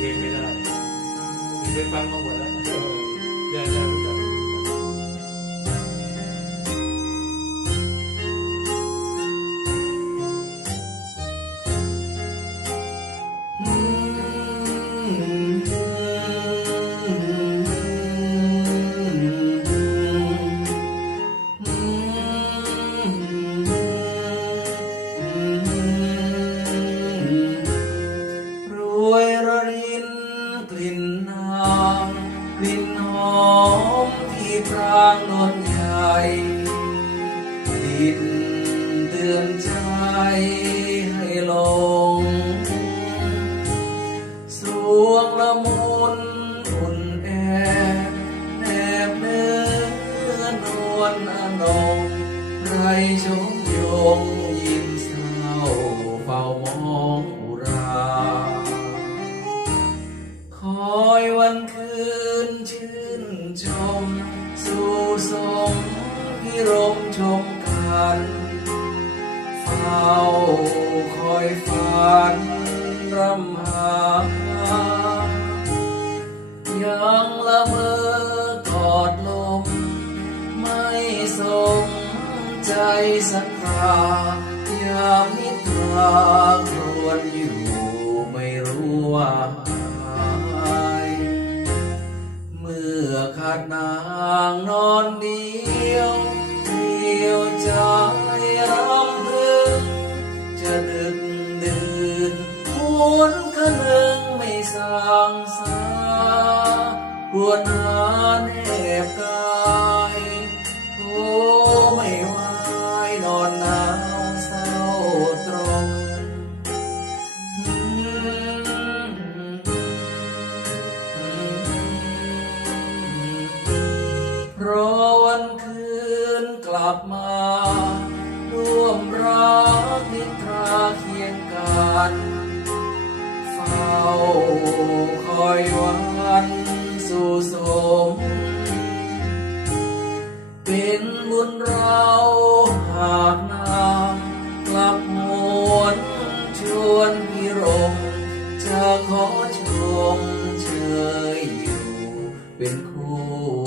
เพลงไม่ได้เคยฟังมาหมดแล้วเออเดี๋ยางนวลใหญ่ดินเตือนใจให้ลง สวงละมุนอุ่นแอบแนบเนื้อนวลอนงไรชมยงยิ้มเศร้าเฝ้ามองอุรา คอยวันคืนชื่นชม สู่สมพิรมชมกันเฝ้าคอยฝันรำหายังละเมอกอดลมไม่สมใจสักครายามนิทราครวนอยู่ไม่รู้ว่า อขาดนางนอนเดียวเดียวใจรำพึงจะดึกดื่นหวนคะนึงไม่สางสารวนหา ลับมาร่วมรักนิทราเคียงกันเฝ้าคอยวันสู่สม เป็นบุญเราหากนำกลับมวนชวนพิรมจะขอชมเชยอยู่เป็นคู่